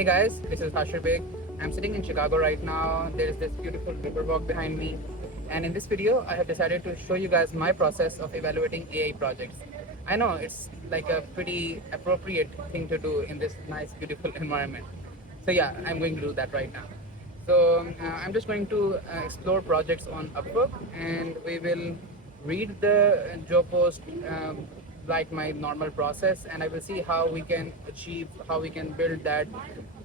Hey guys, this is Hashir Baig. I'm sitting in Chicago right now. There is this beautiful riverwalk behind me. And in this video, I have decided to show you guys my process of evaluating AI projects. I know it's like a pretty appropriate thing to do in this nice, beautiful environment. So yeah, I'm going to do that right now. So I'm just going to explore projects on Upwork, and we will read the job post like my normal process, and I will see how we can achieve, how we can build that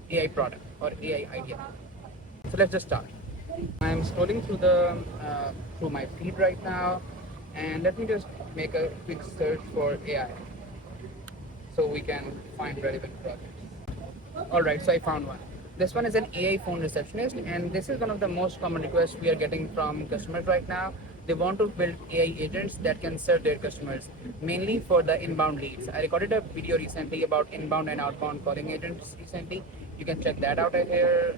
AI product or AI idea. So let's just start. I'm scrolling through my feed right now, and let me just make a quick search for AI so we can find relevant projects. All right, so I found one. This one is an AI phone receptionist, and this is one of the most common requests we are getting from customers right now. They want to build AI agents that can serve their customers, mainly for the inbound leads. I recorded a video recently about inbound and outbound calling agents recently. You can check that out here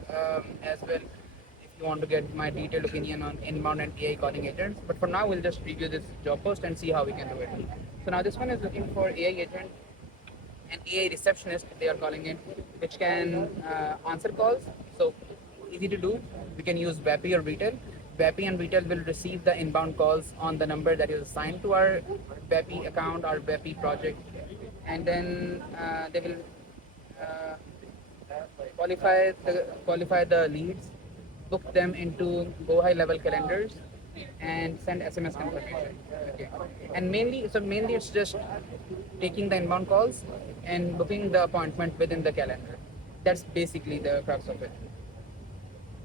as well if you want to get my detailed opinion on inbound and AI calling agents. But for now, we'll just review this job post and see how we can do it. So now this one is looking for AI agent, an AI receptionist, they are calling it, which can answer calls. So easy to do. We can use Zapier or Retail. Zapier and Retail will receive the inbound calls on the number that is assigned to our Zapier account, our Zapier project, and then they will uh, qualify the leads, book them into go high level calendars, and send SMS confirmation. Okay. And mainly it's just taking the inbound calls and booking the appointment within the calendar. That's basically the crux of it.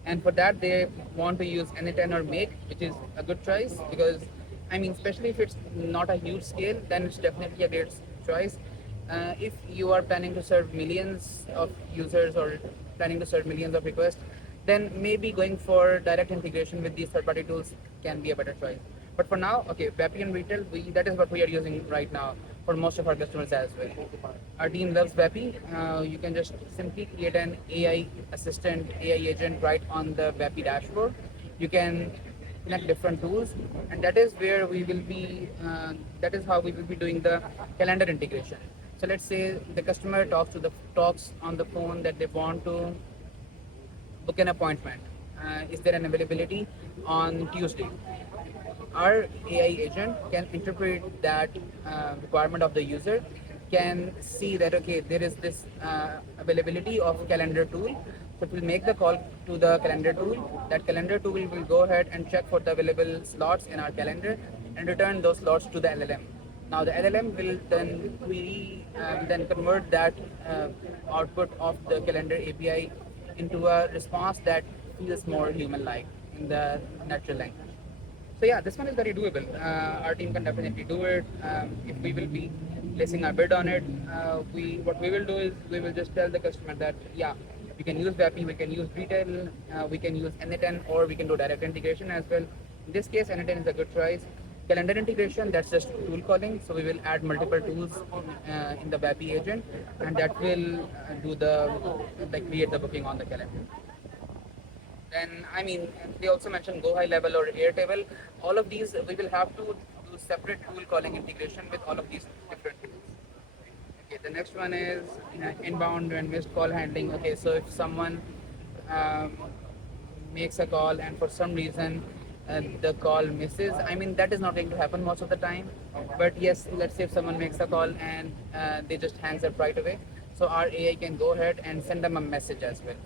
And for that, they want to use N10 or Make, which is a good choice because, I mean, especially if it's not a huge scale, then it's definitely a great choice. If you are planning to serve millions of users or planning to serve millions of requests, then maybe going for direct integration with these third-party tools can be a better choice. But for now, okay, Vapi and Retail, that is what we are using right now for most of our customers as well. Our team loves Vapi. You can just simply create an AI assistant, AI agent right on the Vapi dashboard. You can connect different tools, and that is where we will be. That is how we will be doing the calendar integration. So let's say the customer talks on the phone that they want to book an appointment. Is there an availability on Tuesday? Our AI agent can interpret that requirement of the user, can see that okay, there is this availability of calendar tool. So it will make the call to the calendar tool. That calendar tool will go ahead and check for the available slots in our calendar and return those slots to the LLM. Now the LLM will then then convert that output of the calendar API into a response that feels more human-like in the natural language. So yeah, this one is very doable. Our team can definitely do it. If we will be placing our bid on it, we what we will do is we will just tell the customer that yeah, we can use Vapi, we can use Retail, we can use N10, or we can do direct integration as well. In this case, N10 is a good choice. Calendar integration, that's just tool calling. So we will add multiple tools in the Vapi agent, and that will do the like create the booking on the calendar. Then, I mean, they also mentioned Go High Level or Airtable. All of these, we will have to do separate tool calling integration with all of these different tools. Okay, the next one is inbound and missed call handling. Okay, so if someone um, makes a call and for some reason the call misses, I mean, that is not going to happen most of the time. But yes, let's say if someone makes a call and they just hangs up right away. So our AI can go ahead and send them a message as well.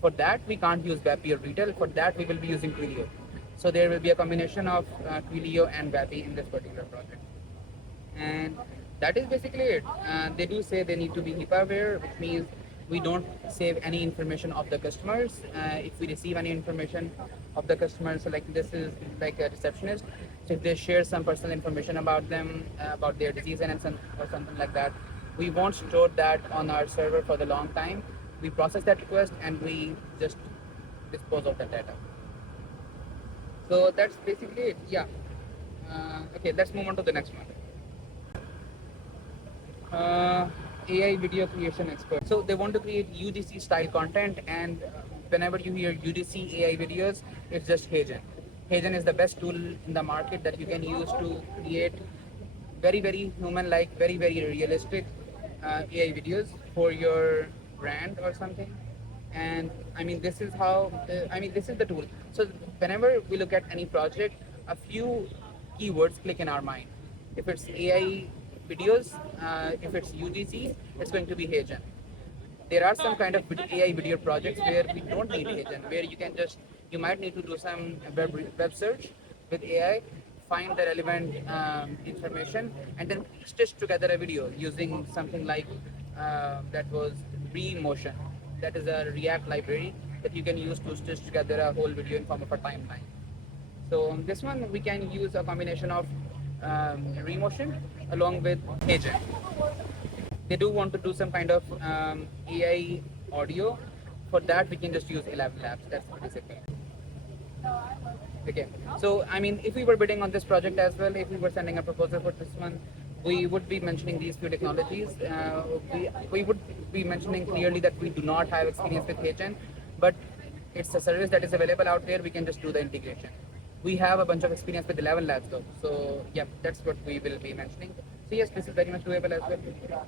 For that, we can't use Vapi or Retail. For that, we will be using Twilio. So there will be a combination of Twilio and Vapi in this particular project. And that is basically it. They do say they need to be HIPAA aware, which means we don't save any information of the customers. If we receive any information of the customers, so like this is like a receptionist, so if they share some personal information about them, about their disease and or something like that, we won't store that on our server for the long time. We process that request and we just dispose of the data. So that's basically it. Yeah. Okay, let's move on to the next one. AI video creation expert. So they want to create UGC style content, and whenever you hear UGC AI videos, it's just Hagen. Hagen is the best tool in the market that you can use to create very human-like, very realistic AI videos for your brand or something. And I mean, this is how, this is the tool. So whenever we look at any project, a few keywords click in our mind. If it's AI videos, if it's UGC, it's going to be HeyGen. There are some kind of AI video projects where we don't need agent, where you might need to do some web search with AI, find the relevant information, and then stitch together a video using something like that was Remotion. That is a React library that you can use to stitch together a whole video in form of a timeline. So this one we can use a combination of Remotion along with agent. They do want to do some kind of AI audio. For that, we can just use 11 Labs. That's pretty simple. Okay. So, I mean, if we were bidding on this project as well, if we were sending a proposal for this one, we would be mentioning these few technologies. We would be mentioning clearly that we do not have experience with HN, but it's a service that is available out there. We can just do the integration. We have a bunch of experience with 11 Labs though. So, yeah, that's what we will be mentioning. So, yes, this is very much doable as well.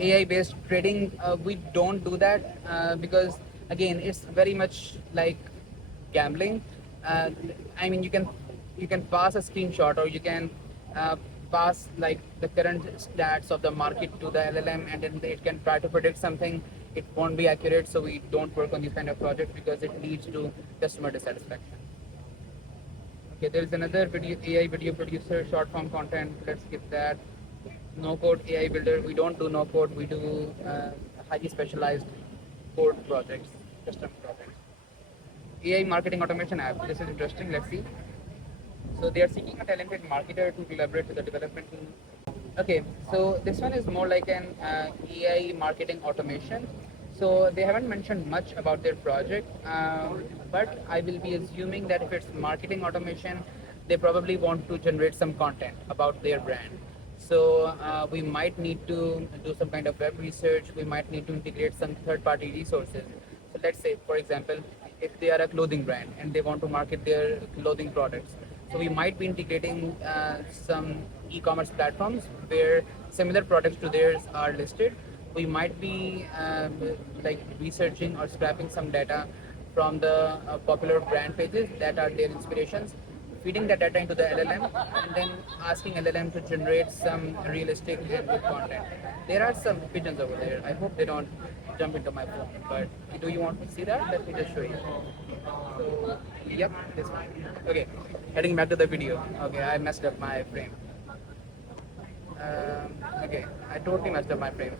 AI based trading, we don't do that because again it's very much like gambling. uh, I mean, you can pass a screenshot, or you can uh, pass like the current stats of the market to the LLM, and then it can try to predict something. It won't be accurate, so we don't work on these kind of projects because it leads to customer dissatisfaction. Okay, there is another AI video producer, short form content. Let's skip that. No code AI builder. We don't do no code. We do highly specialized code projects, custom projects. AI marketing automation app. This is interesting. Let's see. So they are seeking a talented marketer to collaborate with the development team. Okay, so this one is more like an AI marketing automation. So they haven't mentioned much about their project, but I will be assuming that if it's marketing automation, they probably want to generate some content about their brand. So we might need to do some kind of web research. We might need to integrate some third-party resources. So let's say, for example, if they are a clothing brand and they want to market their clothing products, so we might be integrating some e-commerce platforms where similar products to theirs are listed. We might be like researching or scraping some data from the popular brand pages that are their inspirations, feeding that data into the LLM, and then asking LLM to generate some realistic and good content. There are some pigeons over there. I hope they don't jump into my phone. But do you want to see that? Let me just show you. So, yep, this one. Okay, heading back to the video. Okay, I messed up my frame. Okay, I totally messed up my frame.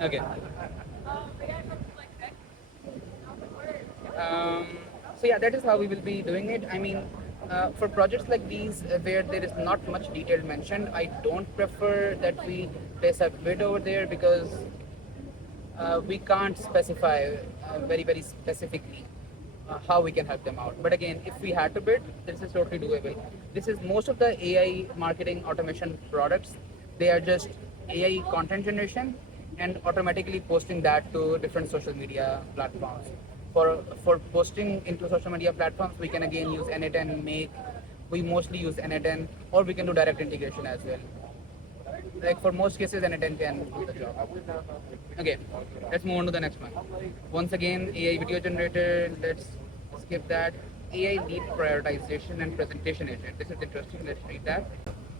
Okay. Um, so yeah, that is how we will be doing it. I mean, for projects like these where there is not much detail mentioned, I don't prefer that we place a bid over there because we can't specify very specifically how we can help them out. But again, if we had to bid, this is totally doable. This is most of the AI marketing automation products. They are just AI content generation and automatically posting that to different social media platforms. For posting into social media platforms, we can again use N8N Make. We mostly use N8N, or we can do direct integration as well. Like for most cases, N8N can do the job. Okay, let's move on to the next one. Once again, AI video generator. Let's skip that. AI lead prioritization and presentation agent. This is interesting. Let's read that.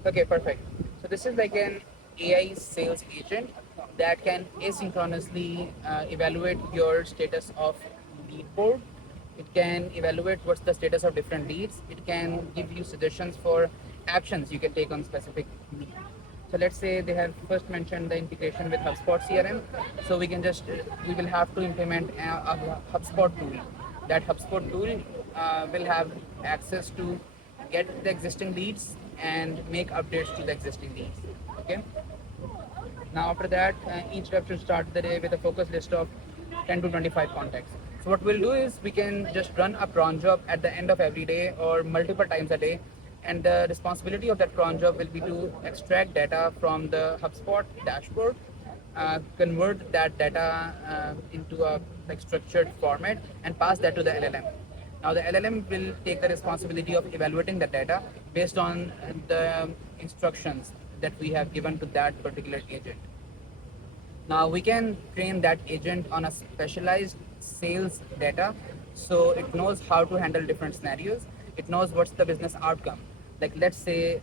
Okay, perfect. So this is like an AI sales agent that can asynchronously evaluate your status of lead board. It can evaluate what's the status of different leads. It can give you suggestions for actions you can take on specific leads. So let's say they have first mentioned the integration with HubSpot CRM. So we will have to implement a HubSpot tool. That HubSpot tool will have access to get the existing leads and make updates to the existing leads. Okay. Now after that, each rep should start the day with a focus list of 10 to 25 contacts. So what we'll do is we can just run a cron job at the end of every day or multiple times a day. And the responsibility of that cron job will be to extract data from the HubSpot dashboard, convert that data into a like structured format, and pass that to the LLM. Now the LLM will take the responsibility of evaluating the data based on the instructions that we have given to that particular agent. Now we can train that agent on a specialized sales data, so it knows how to handle different scenarios. It knows what's the business outcome. Like let's say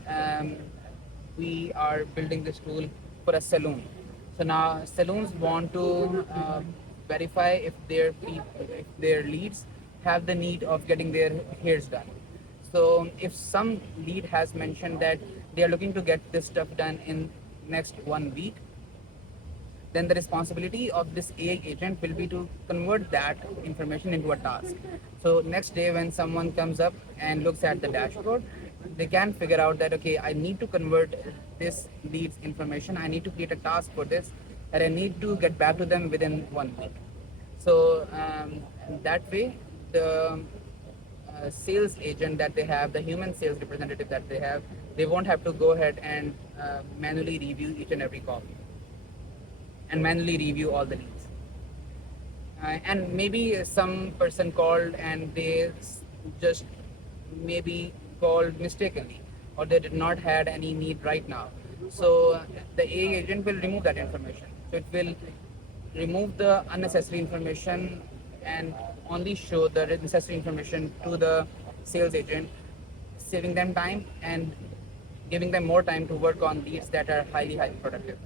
we are building this tool for a saloon. So now saloons want to verify if if their leads have the need of getting their hairs done. So if some lead has mentioned that they are looking to get this stuff done in next 1 week, then the responsibility of this AI agent will be to convert that information into a task. So next day when someone comes up and looks at the dashboard, they can figure out that okay, I need to convert this leads information. I need to create a task for this, and I need to get back to them within 1 week. So that way, the sales agent that they have, the human sales representative that they have, they won't have to go ahead and manually review each and every call and manually review all the leads. And maybe some person called and they just maybe called mistakenly, or they did not had any need right now. So the AI agent will remove that information. So it will remove the unnecessary information and only show the necessary information to the sales agent, saving them time and giving them more time to work on leads that are highly productive.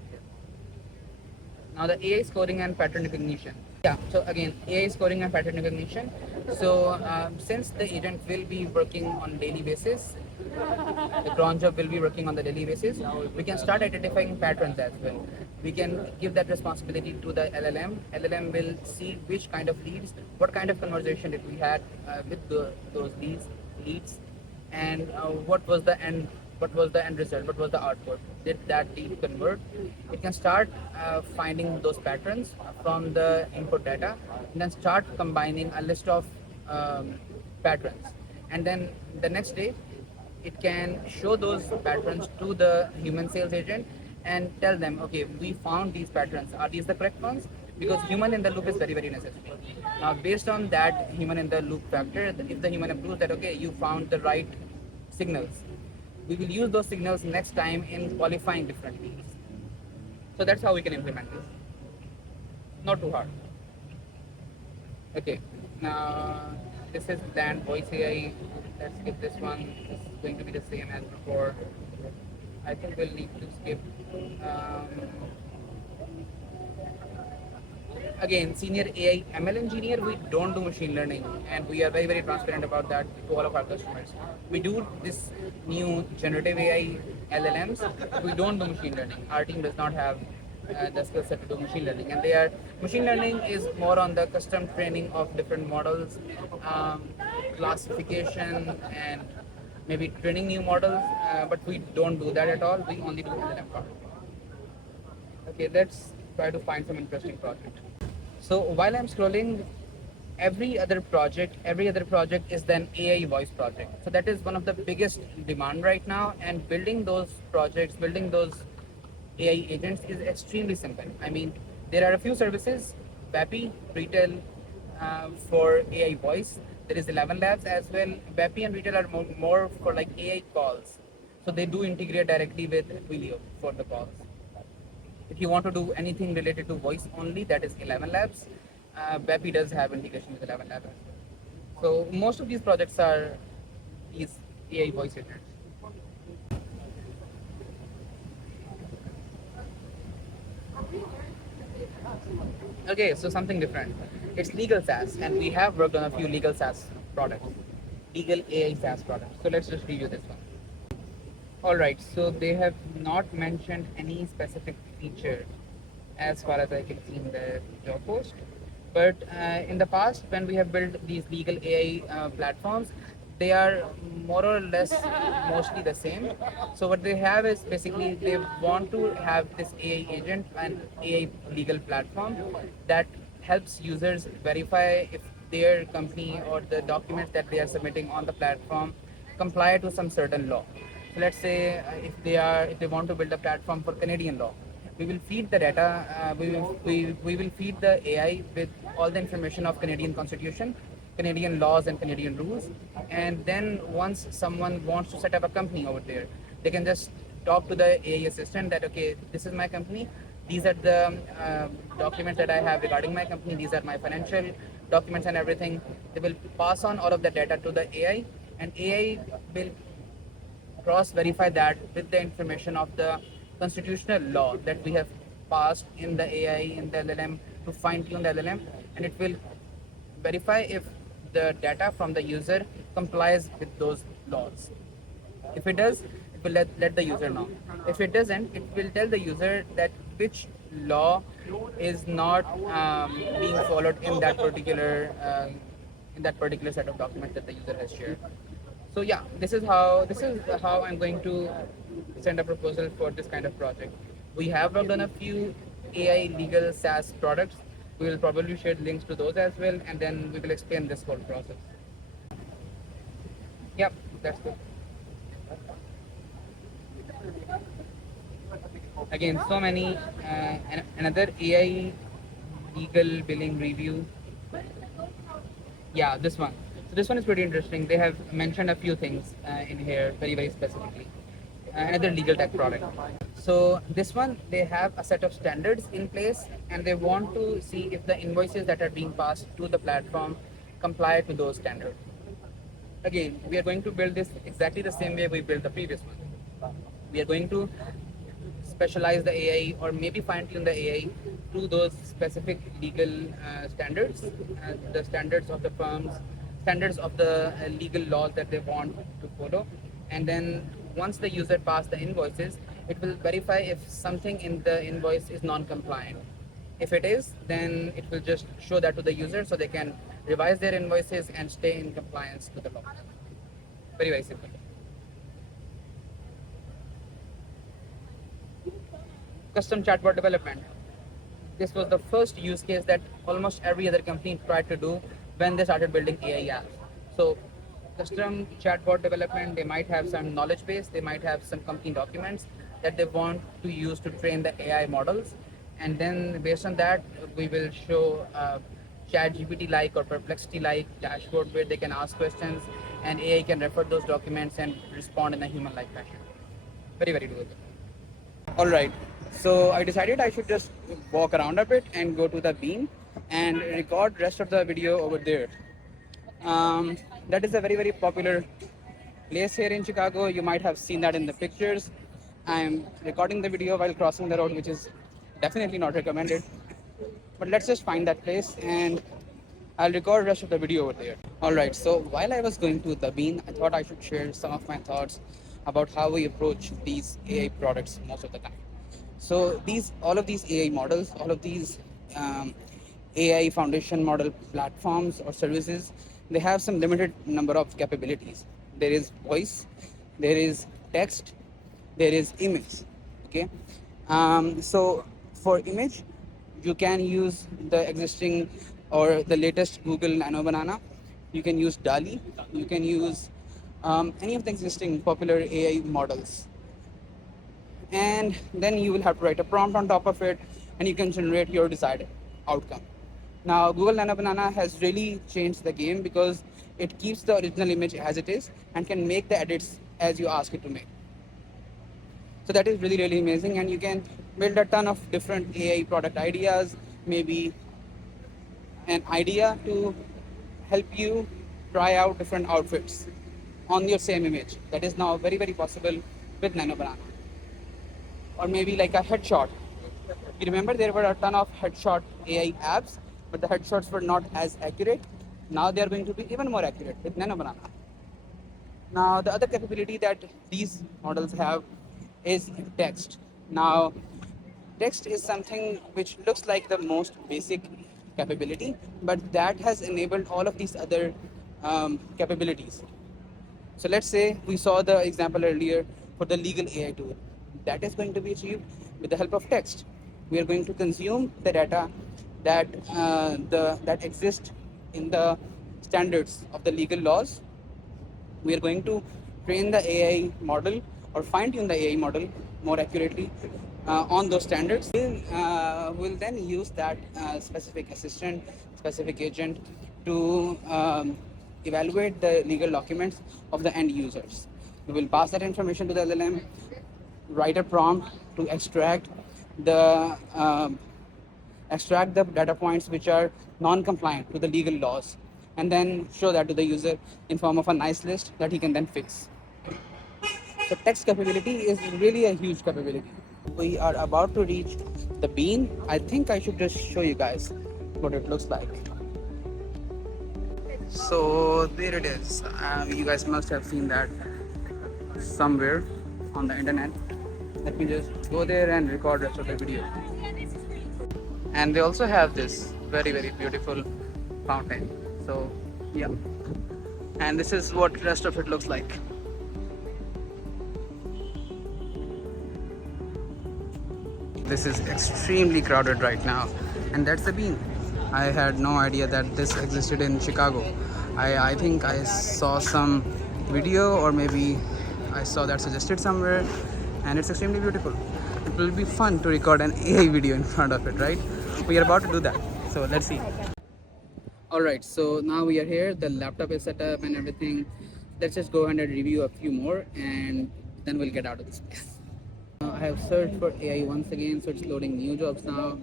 Now the AI scoring and pattern recognition. Yeah, so again, AI scoring and pattern recognition. So since the agent will be working on daily basis, the cron job will be working on the daily basis, we can start identifying patterns as well. We can give that responsibility to the LLM. LLM will see which kind of leads, what kind of conversation did we had with those leads, and what was the end result, what was the output, did that lead convert. It can start finding those patterns from the input data, and then start combining a list of patterns, and then the next day it can show those patterns to the human sales agent and tell them, okay, we found these patterns, are these the correct ones? Because human in the loop is very necessary. Now based on that human in the loop factor, if the human approves that okay, you found the right signals, we will use those signals next time in qualifying different leads. So that's how we can implement this. Not too hard. Okay. Now this is land voice AI. Let's skip this one. This is going to be the same as before. I think we'll need to skip. Um, Again, senior AI ML engineer, we don't do machine learning, and we are very transparent about that to all of our customers. We do this new generative AI LLMs. We don't do machine learning. Our team does not have the skill set to do machine learning, and they are machine learning is more on the custom training of different models, classification, and maybe training new models. But we don't do that at all. We only do LLM part. Okay, let's try to find some interesting project. So while I'm scrolling, every other project is then AI voice project. So that is one of the biggest demand right now, and building those projects, building those AI agents is extremely simple. I mean, there are a few services, Vapi, Retail, for AI voice. There is 11 Labs as well. Vapi and Retail are more for like AI calls. So they do integrate directly with Video for the calls. If you want to do anything related to voice only, that is 11 Labs. Bepi does have integration with 11 Labs. So most of these projects are these AI voice agents. Okay, so something different. It's legal SaaS, and we have worked on a few legal SaaS products, legal AI SaaS products. So let's just review this one. All right, so they have not mentioned any specific feature as far as I can see in the job post. But in the past, when we have built these legal AI platforms, they are more or less mostly the same. So what they have is basically they want to have this AI agent and AI legal platform that helps users verify if their company or the documents that they are submitting on the platform comply to some certain law. So let's say if they want to build a platform for Canadian law, we will feed the data. We will feed the AI with all the information of Canadian Constitution, Canadian laws, and Canadian rules. And then once someone wants to set up a company over there, they can just talk to the AI assistant that okay, this is my company. these are the documents that I have regarding my company. These are my financial documents and everything. They will pass on all of the data to the AI, and AI will cross verify that with the information of the constitutional law that we have passed in the AI, in the LLM, to fine tune the LLM, and it will verify if the data from the user complies with those laws. If it does, it will let the user know. If it doesn't, it will tell the user that which law is not being followed in that particular set of documents that the user has shared. So yeah, this is how I'm going to send a proposal for this kind of project. We have worked on a few AI legal SaaS products. We will probably share links to those as well, and then we will explain this whole process. Yep, that's good. Again, so many. Another AI legal billing review. Yeah, this one. So this one is pretty interesting. They have mentioned a few things in here very specifically. Another legal tech product. So this one, they have a set of standards in place, and they want to see if the invoices that are being passed to the platform comply to those standards. Again, we are going to build this exactly the same way we built the previous one. We are going to specialize the AI or maybe fine tune the AI to those specific legal standards, the standards of the firms, standards of the legal laws that they want to follow. And then once the user pass the invoices, it will verify if something in the invoice is non-compliant. If it is, then it will just show that to the user so they can revise their invoices and stay in compliance to the law. Very simple. Custom chatbot development. This was the first use case that almost every other company tried to do when they started building AI apps. So, custom chatbot development, they might have some knowledge base, they might have some company documents that they want to use to train the AI models. And then, based on that, we will show ChatGPT like or Perplexity like dashboard where they can ask questions and AI can refer those documents and respond in a human like fashion. Very doable. All right. So I decided I should just walk around a bit and go to the beam and record rest of the video over there. That is a very popular place here in Chicago. You might have seen that in the pictures. I'm recording the video while crossing the road, which is definitely not recommended. But let's just find that place and I'll record rest of the video over there. Alright, so while I was going to the bean, I thought I should share some of my thoughts about how we approach these AI products most of the time. So all of these AI models, all of these AI foundation model platforms or services, they have some limited number of capabilities. There is voice, there is text, there is image. Okay, so for image, you can use the existing or the latest Google Nano Banana. You can use DALI. You can use any of the existing popular AI models, and then you will have to write a prompt on top of it, and you can generate your desired outcome. Now, Google Nano Banana has really changed the game because it keeps the original image as it is and can make the edits as you ask it to make. So that is really amazing, and you can build a ton of different AI product ideas, maybe an idea to help you try out different outfits on your same image. That is now very possible with Nano Banana. Or maybe like a headshot. You remember there were a ton of headshot AI apps, but the headshots were not as accurate. Now they are going to be even more accurate with Nano Banana. Now the other capability that these models have is text. Now text is something which looks like the most basic capability, but that has enabled all of these other capabilities. So let's say we saw the example earlier for the legal AI tool. That is going to be achieved with the help of text. We are going to consume the data that exists in the standards of the legal laws. We are going to train the AI model or fine tune the AI model more accurately on those standards. We'll then use that specific assistant, specific agent to evaluate the legal documents of the end users. We will pass that information to the LLM, write a prompt to extract the extract the data points which are non-compliant to the legal laws, and then show that to the user in form of a nice list that he can then fix. So text capability is really a huge capability. We are about to reach the bean. I think I should just show you guys what it looks like. So there it is. You guys must have seen that somewhere on the internet. Let me just go there and record rest of the video. And they also have this very beautiful fountain. So yeah, and this is what rest of it looks like. This is extremely crowded right now, and that's the bean. I had no idea that this existed in Chicago. I think I saw some video, or maybe I saw that suggested somewhere, and it's extremely beautiful. It will be fun to record an AI video in front of it, right? We are about to do that, so let's see. Alright, so now we are here, the laptop is set up and everything. Let's just go ahead and review a few more, and then we'll get out of this place. I have searched for AI once again, so it's loading new jobs now.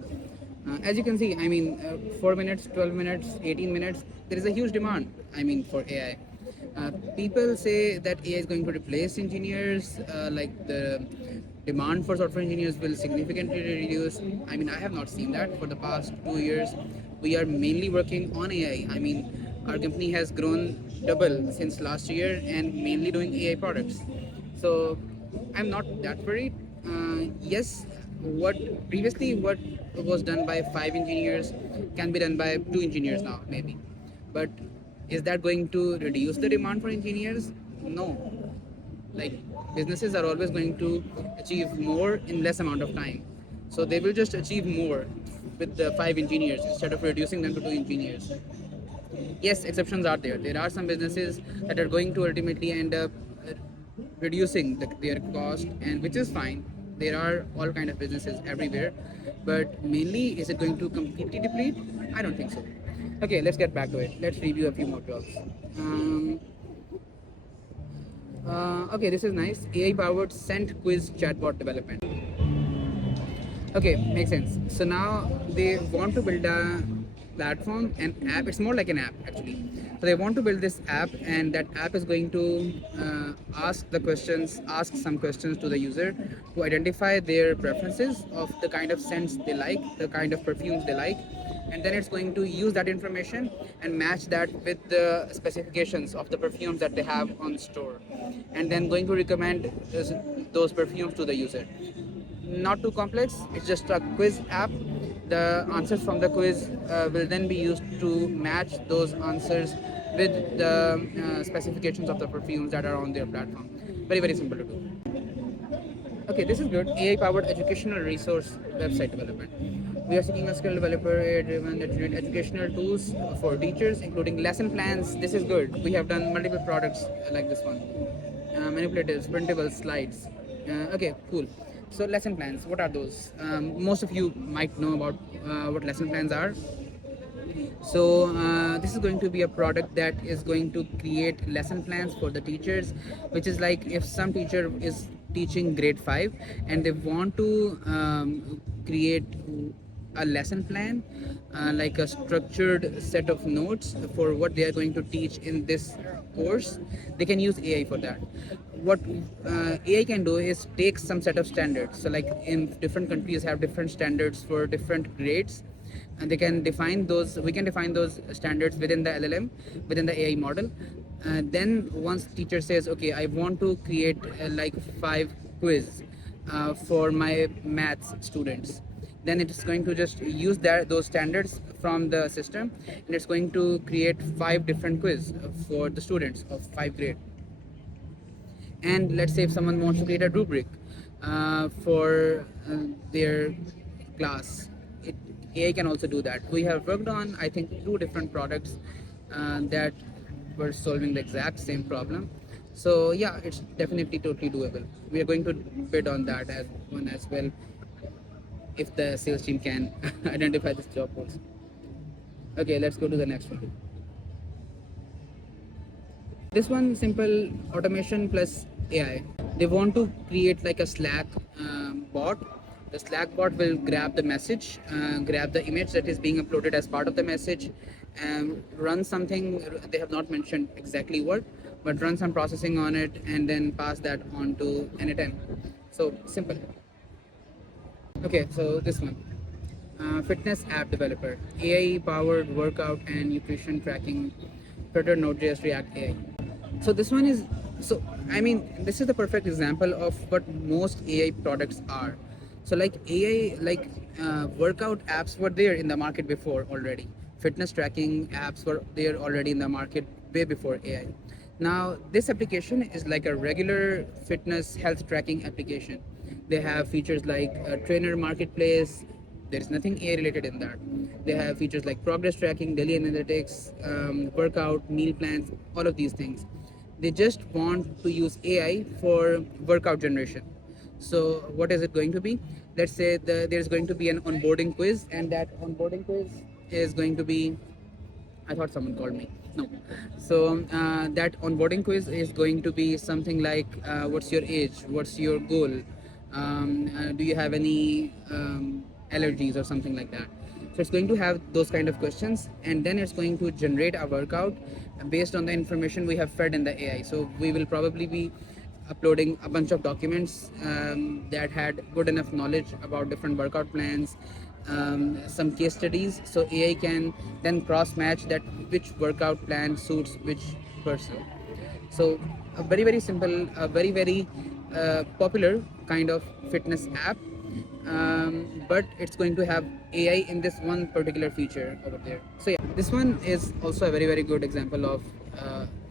As you can see, I mean, 4 minutes, 12 minutes, 18 minutes, there is a huge demand, I mean, for AI. People say that AI is going to replace engineers, like the demand for software engineers will significantly reduce. I mean, I have not seen that. For the past 2 years, we are mainly working on AI. I mean, our company has grown double since last year and mainly doing AI products. So I'm not that worried. Yes, what was done by 5 engineers can be done by 2 engineers now, maybe. But is that going to reduce the demand for engineers? No. Like, businesses are always going to achieve more in less amount of time. So they will just achieve more with the 5 engineers instead of reducing them to 2 engineers. Yes, exceptions are there. There are some businesses that are going to ultimately end up reducing their cost, and which is fine. There are all kind of businesses everywhere, but mainly, is it going to completely deplete? I don't think so. Okay, let's get back to it. Let's review a few more jobs. Okay, this is nice. AI powered sent quiz chatbot development. Okay, makes sense. So now they want to build a platform, an app. It's more like an app actually. So they want to build this app, and that app is going to ask some questions to the user to identify their preferences of the kind of scents they like, the kind of perfumes they like, and then it's going to use that information and match that with the specifications of the perfumes that they have on store, and then going to recommend those perfumes to the user. Not too complex, it's just a quiz app. The answers from the quiz will then be used to match those answers with the specifications of the perfumes that are on their platform. Very simple to do. Okay, this is good. AI powered educational resource website development. We are seeking a skilled developer AI-driven that create educational tools for teachers, including lesson plans. This is good. We have done multiple products like this one. Manipulatives, printable slides. Okay, cool. So lesson plans, what are those? Most of you might know about what lesson plans are. So this is going to be a product that is going to create lesson plans for the teachers, which is like if some teacher is teaching grade 5 and they want to create a lesson plan, like a structured set of notes for what they are going to teach in this course, they can use AI for that. What AI can do is take some set of standards. So like in different countries have different standards for different grades, and they can define those. We can define those standards within the LLM, within the AI model. Then once teacher says, okay, I want to create like 5 quiz for my maths students, then it is going to just use those standards from the system, and it's going to create 5 different quiz for the students of 5th grade. And let's say if someone wants to create a rubric for their class, AI can also do that. We have worked on, I think, 2 different products that were solving the exact same problem. So yeah, it's definitely totally doable. We are going to bid on that as one as well, if the sales team can identify this job post. Okay, let's go to the next one. This one, simple automation plus AI. They want to create like a Slack bot The Slack bot will grab the message, grab the image that is being uploaded as part of the message, and run something. They have not mentioned exactly what, but run some processing on it and then pass that on to N10. So simple. Okay, so this one. Fitness app developer, AI powered workout and nutrition tracking, Flutter Node.js React AI. So this one is, so I mean, this is the perfect example of what most AI products are. So like AI, like workout apps were there in the market before already. Fitness tracking apps were there already in the market way before AI. Now this application is like a regular fitness health tracking application. They have features like a trainer marketplace. There is nothing AI related in that. They have features like progress tracking, daily analytics, workout, meal plans, all of these things. They just want to use AI for workout generation. So what is it going to be? Let's say there's going to be an onboarding quiz, and that onboarding quiz is going to be, I thought someone called me. No. So that onboarding quiz is going to be something like, what's your age? What's your goal? Do you have any allergies or something like that? So it's going to have those kind of questions, and then it's going to generate a workout based on the information we have fed in the AI. So we will probably be uploading a bunch of documents that had good enough knowledge about different workout plans, some case studies, so AI can then cross match that which workout plan suits which person. So a very simple, a very popular kind of fitness app, but it's going to have AI in this one particular feature over there. So yeah, this one is also a very good example of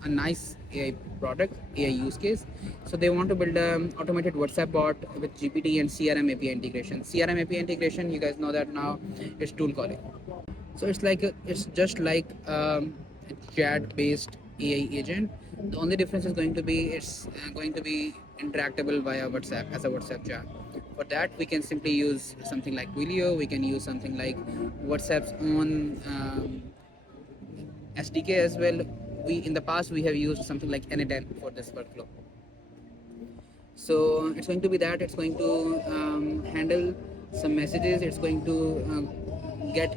a nice AI product, AI use case. So they want to build an automated WhatsApp bot with GPT and CRM API integration. CRM API integration, you guys know that now, it's tool calling. So it's like it's just like a chat-based AI agent. The only difference is going to be it's going to be interactable via WhatsApp as a WhatsApp chat. For that, we can simply use something like Video. We can use something like WhatsApp's own SDK as well. We in the past we have used something like N10 for this workflow. So it's going to be that it's going to handle some messages. It's going to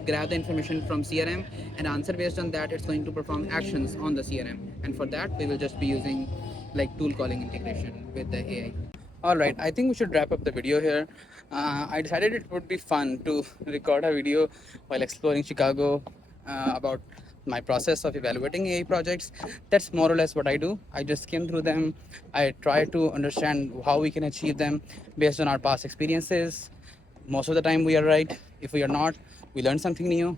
grab the information from CRM and answer based on that. It's going to perform actions on the CRM, and for that we will just be using like tool calling integration with the AI. All right, I think we should wrap up the video here. I decided it would be fun to record a video while exploring Chicago about my process of evaluating AI projects. That's more or less what I do. I just skim through them. I try to understand how we can achieve them based on our past experiences. Most of the time we are right. If we are not, we learn something new.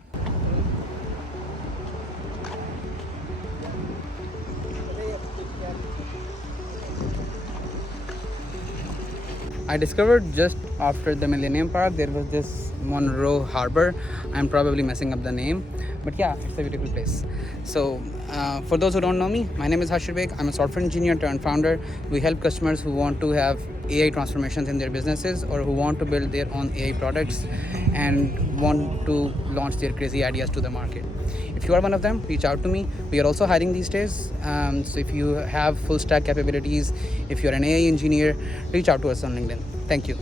I discovered just after the Millennium Park there was this Monroe Harbor. I'm probably messing up the name, but yeah, it's a beautiful place. So for those who don't know me, my name is Hashir Baig. I'm a software engineer turned founder. We help customers who want to have AI transformations in their businesses, or who want to build their own AI products and want to launch their crazy ideas to the market. If you are one of them, reach out to me. We are also hiring these days. So if you have full stack capabilities, if you're an AI engineer, reach out to us on LinkedIn. Thank you.